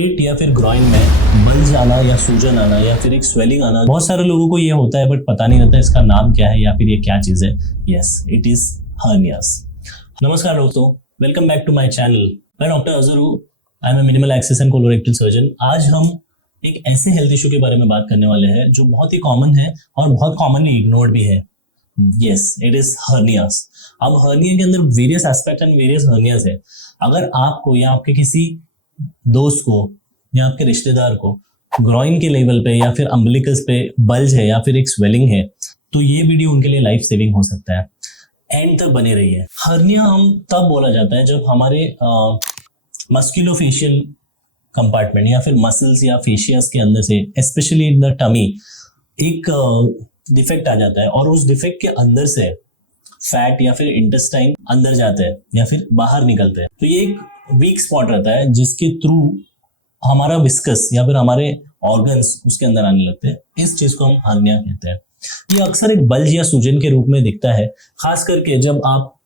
पेट या फिर ग्रॉइन में बल्ज आना या सूजन आना या फिर एक स्वेलिंग आना, बहुत सारे लोगों को ये होता है बट पता नहीं रहता इसका नाम क्या है या फिर ये क्या चीज है। Yes, it is hernias. नमस्कार दोस्तों, welcome back to my channel. मैं डॉक्टर अजहर हूँ। I am a minimal access and colorectal surgeon. आज हम एक ऐसे हेल्थ इशू के बारे में बात करने वाले हैं जो बहुत ही कॉमन है और बहुत कॉमनली इग्नोर्ड भी है। Yes, it is hernias. अब हर्निया के अंदर various aspect and various hernias है। अगर आपको या आपके किसी दोस्त को या आपके रिश्तेदार को ग्रॉइन के लेवल पे या फिर अम्बिलिकस पे बल्ज है या फिर एक स्वेलिंग है, तो ये वीडियो उनके लिए लाइफ सेविंग हो सकता है। एंड तक बने रहिए। हर्निया हम तब बोला जाता है जब हमारे मस्कुलोफेशियल कंपार्टमेंट या फिर मसल्स या फेशियास के अंदर से, स्पेशली इन द टमी, एक डिफेक्ट आ जाता है और उस डिफेक्ट के अंदर से फैट या फिर इंटेस्टाइन अंदर जाते हैं या फिर बाहर निकलते हैं। तो ये एक वीक स्पॉट रहता है जिसके थ्रू हमारा विस्कस या फिर हमारे ऑर्गन्स उसके अंदर आने लगते हैं। इस चीज को हम हर्निया कहते हैं। ये अक्सर एक बल्ज या सूजन के रूप में दिखता है, खास करके जब आप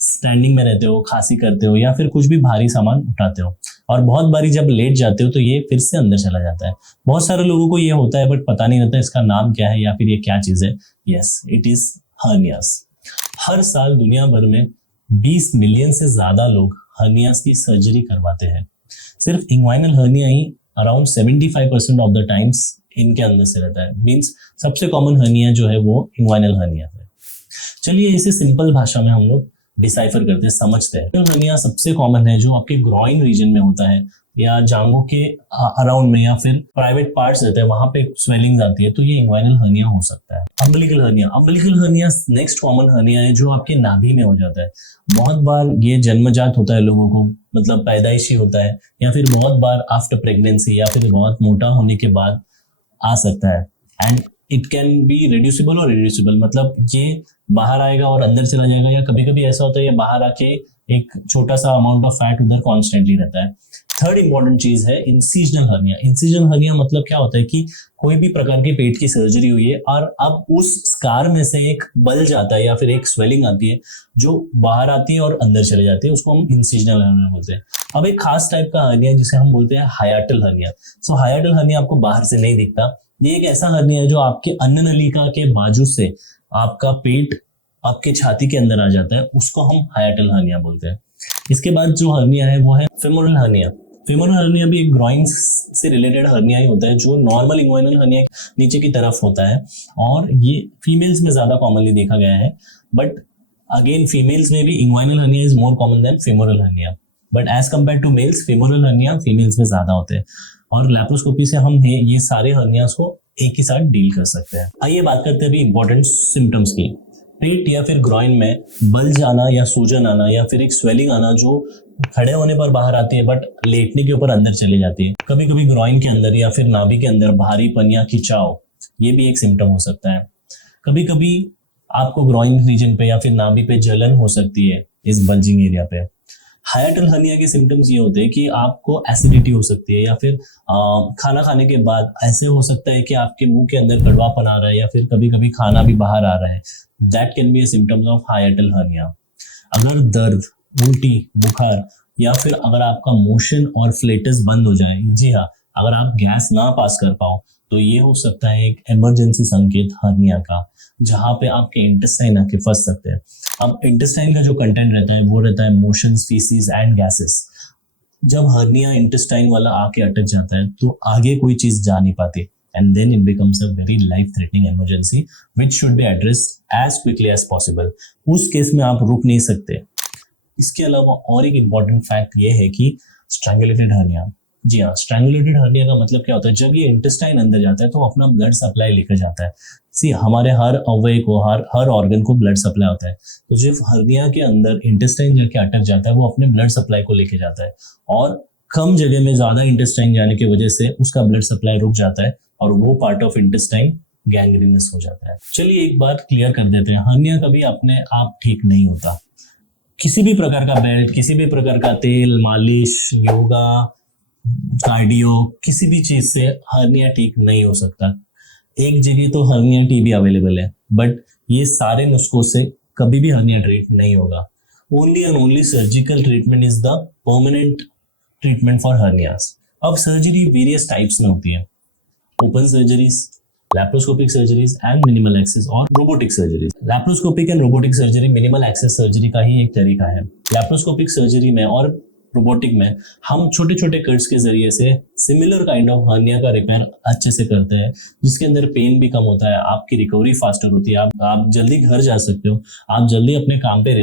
स्टैंडिंग में रहते हो, खांसी करते हो या फिर कुछ भी भारी सामान उठाते हो। और बहुत बारी जब लेट जाते हो तो ये फिर से अंदर चला जाता है। बहुत सारे लोगों को ये होता है बट पता नहीं रहता इसका नाम क्या है या फिर ये क्या चीज है। Yes, it is hernias. हर साल दुनिया भर में 20 मिलियन से ज्यादा लोग हर्नियास की सर्जरी करवाते हैं। सिर्फ inguinal hernia he around 75% of the times इनके अंदर से रहता है। मींस सबसे कॉमन हर्निया जो है वो इंग्वाइनल हर्निया है। चलिए इसे सिंपल भाषा में हम लोग डिसाइफर करते हैं, समझते हैं। हर्निया सबसे कॉमन है जो आपके ग्रॉइन रीजन में होता है या जांघों के अराउंड में या फिर प्राइवेट पार्ट्स रहते हैं, वहां पे स्वेलिंग आती है, तो ये इंग्वाइनल हर्निया हो सकता है। Umbilical hernia next common hernia है जो आपके नाभि में हो जाता है। बहुत बार ये जन्मजात होता है लोगों को, मतलब पैदाइशी होता है, या फिर बहुत बार आफ्टर प्रेगनेंसी या फिर बहुत मोटा होने के बाद आ सकता है। And it can be reducible और इरिड्यूसिबल, मतलब ये बाहर आएगा और अंदर चला जाएगा, या कभी कभी ऐसा होता है ये बाहर आके एक छोटा सा अमाउंट ऑफ फैट उधर कॉन्स्टेंटली रहता है। थर्ड इंपॉर्टेंट चीज है इंसिजनल हर्निया। इंसिजनल हर्निया मतलब क्या होता है कि कोई भी प्रकार के पेट की सर्जरी हुई है और अब उस स्कार में से एक बल्ज आता है या फिर एक स्वेलिंग आती है जो बाहर आती है और अंदर चले जाती है, उसको हम इंसिजनल हर्निया बोलते हैं। अब एक खास टाइप का हर्निया जिसे हम बोलते हैं हाइएटल हर्निया। सो हाइएटल हर्निया आपको बाहर से नहीं दिखता। ये एक ऐसा हर्निया है जो आपके अन्न नलिका के बाजू से आपका पेट आपके छाती के अंदर आ जाता है, उसको हम हाइएटल हर्निया बोलते हैं। इसके बाद जो हर्निया है वो है फेमोरल हर्निया। फेमोरल हर्निया भी एक ग्रॉइन से रिलेटेड हर्निया ही होता है जो नॉर्मल इंग्वाइनल हर्निया नीचे की तरफ होता है, और ये फीमेल्स में ज्यादा कॉमनली देखा गया है। बट अगेन फीमेल्स में भी inguinal hernia is more common than femoral hernia, but as compare to males femoral hernia females में ज्यादा होते हैं। और लैप्रोस्कोपी से हम ये सारे हर्नियास को एक ही साथ डील कर सकते हैं। आइए बात करते हैं अभी इंपॉर्टेंट सिम्टम्स की। पेट या फिर ग्रॉइन में बल्ज आना या सूजन आना या फिर एक स्वेलिंग आना जो खड़े होने पर बाहर आती है बट लेटने के ऊपर अंदर चली जाती है। कभी कभी ग्रॉइन के अंदर या फिर नाभि के अंदर भारीपन या खिंचाव, ये भी एक सिम्टम हो सकता है। कभी कभी आपको ग्रॉइन रीजन पे या फिर नाभि पे जलन हो सकती है इस बल्जिंग एरिया पे। हाइएटल हर्निया के सिम्टम्स ये होते हैं कि आपको एसिडिटी हो सकती है या फिर खाना खाने के बाद ऐसे हो सकता है कि आपके मुंह के अंदर कड़वापन आ रहा है या फिर कभी कभी खाना भी बाहर आ रहा है। That can be a symptoms of hiatal hernia. अगर दर्द, उल्टी, बुखार या फिर अगर आपका मोशन और फ्लेटस बंद हो जाए, जी हाँ, अगर आप गैस ना पास कर पाओ, तो ये हो सकता है एक इमरजेंसी संकेत हर्निया का, जहां पे आपके इंटेस्टाइन आके फंस सकते हैं। अब इंटेस्टाइन का जो कंटेंट रहता है वो रहता है मोशंस, फीसिस एंड गैसेस। जब हर्निया इंटेस्टाइन वाला आके अटक जाता है तो आगे कोई चीज जा नहीं पाती, and then it becomes a very life threatening emergency which should be addressed as quickly as possible। उस केस में आप रुक नहीं सकते। इसके अलावा और एक इम्पॉर्टेंट फैक्ट ये है कि स्ट्रैंगुलेटेड हर्निया, जी हाँ, स्ट्रैंगुलेटेड हर्निया का मतलब क्या होता है, जब ये इंटेस्टाइन अंदर जाता है तो अपना ब्लड सप्लाई लेकर जाता है। सी हमारे हर अवयव को, हर ऑर्गन को ब्लड सप्लाई होता है, तो जब हर्निया के अंदर इंटेस्टाइन जाके अटक जाता है वो अपने ब्लड सप्लाई को लेके जाता है, और कम जगह में ज्यादा इंटेस्टाइन जाने की वजह से उसका ब्लड सप्लाई रुक जाता है और वो पार्ट ऑफ इंटेस्टाइन गैंग्रीनस हो जाता है। चलिए एक बात क्लियर कर देते हैं, हर्निया कभी अपने आप ठीक नहीं होता। किसी भी प्रकार का बेल्ट, किसी भी प्रकार का तेल, मालिश, योगा, कार्डियो, किसी भी चीज से हर्निया ठीक नहीं हो सकता। एक जगह तो हर्निया टी भी अवेलेबल है, बट ये सारे नुस्खों से कभी भी हर्निया ट्रीट नहीं होगा। Only and only surgical treatment is the permanent treatment for hernias. अब सर्जरी वेरियस टाइप्स में होती है, open surgeries, laparoscopic surgeries and minimal access और robotic surgeries. Laparoscopic and robotic surgery minimal access surgery का ही एक तरीका है। लैप्रोस्कोपिक सर्जरी में और रोबोटिक में हम छोटे छोटे कट्स के जरिए से सिमिलर काइंड ऑफ हर्निया का रिपेयर अच्छे से करते हैं, जिसके अंदर पेन भी कम होता है, आपकी रिकवरी फास्टर होती है, आप जल्दी घर जा सकते हो, आप जल्दी अपने काम पे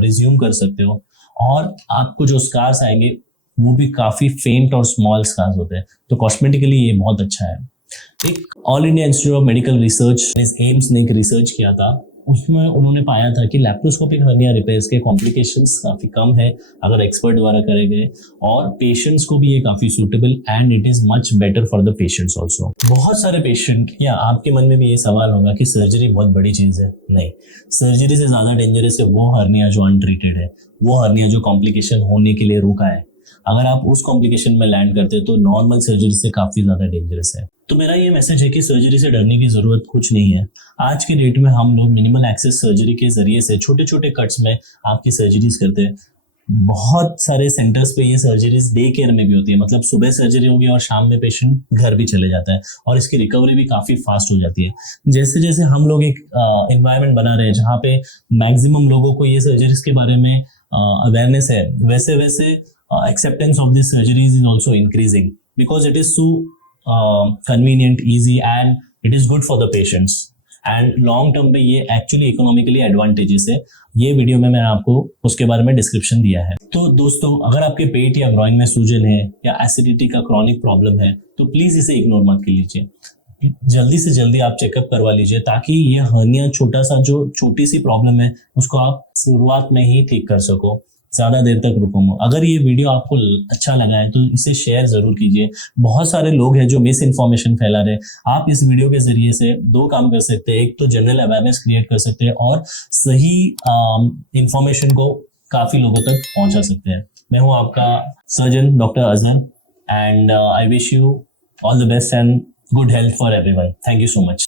रिज्यूम कर सकते हो, और आपको जो स्कार्स आएंगे वो भी काफी फेंट और स्मॉल स्कार्स होते हैं। तो कॉस्मेटिकली ये बहुत अच्छा है। एक all India institute of medical research AIIMS ने एक रिसर्च किया था, उसमें उन्होंने पाया था कि लैप्रोस्कोपिक हर्निया रिपेयर्स के कॉम्प्लिकेशंस काफी कम है अगर एक्सपर्ट द्वारा करे गए, और पेशेंट्स को भी ये काफी suitable and it is much better for the patients also. बहुत सारे पेशेंट, या आपके मन में भी ये सवाल होगा कि सर्जरी बहुत बड़ी चीज है। नहीं, सर्जरी से ज्यादा डेंजरस है वो हर्निया जो अनट्रीटेड है, वो हर्निया जो कॉम्प्लिकेशन होने के लिए रुका है। अगर आप उस कॉम्प्लिकेशन में लैंड करते तो नॉर्मल सर्जरी से काफी ज्यादा डेंजरस है। तो मेरा ये मैसेज है कि सर्जरी से डरने की जरूरत कुछ नहीं है। आज के डेट में हम लोग मिनिमल एक्सेस सर्जरी के जरिए से छोटे छोटे कट्स में आपकी सर्जरीज करते हैं। बहुत सारे सेंटर्स पे ये सर्जरीज डे केयर में भी होती है, मतलब सुबह सर्जरी होगी और शाम में पेशेंट घर भी चले जाता है, और इसकी रिकवरी भी काफी फास्ट हो जाती है। जैसे जैसे हम लोग एक एनवायरनमेंट बना रहे हैं जहाँ पे मैक्सिमम लोगों को ये सर्जरीज के बारे में अवेयरनेस है, वैसे वैसे acceptance of these surgeries is also increasing because it is so convenient, easy and it is good for the patients and long term पे ये actually economically advantageous है। ये वीडियो में मैंने आपको उसके बारे में डिस्क्रिप्शन दिया है। तो दोस्तों, अगर आपके पेट या ग्रोइन में सूजन है या एसिडिटी का क्रॉनिक प्रॉब्लम है तो प्लीज इसे इग्नोर मत कीजिए, जल्दी से जल्दी आप चेकअप करवा लीजिए ताकि ये हर्निया छोटा सा जो छोटी सी प्रॉब्लम है उसको आप शुरुआत में ही ठीक कर सको, ज्यादा देर तक रुको। अगर ये वीडियो आपको अच्छा लगा है तो इसे शेयर जरूर कीजिए। बहुत सारे लोग हैं जो मिस इन्फॉर्मेशन फैला रहे हैं। आप इस वीडियो के जरिए से दो काम कर सकते हैं, एक तो जनरल अवेयरनेस क्रिएट कर सकते हैं और सही इंफॉर्मेशन को काफी लोगों तक पहुंचा सकते हैं। मैं हूं आपका surgeon doctor Azhar and I wish you all the best and good health for everyone. Thank you so much.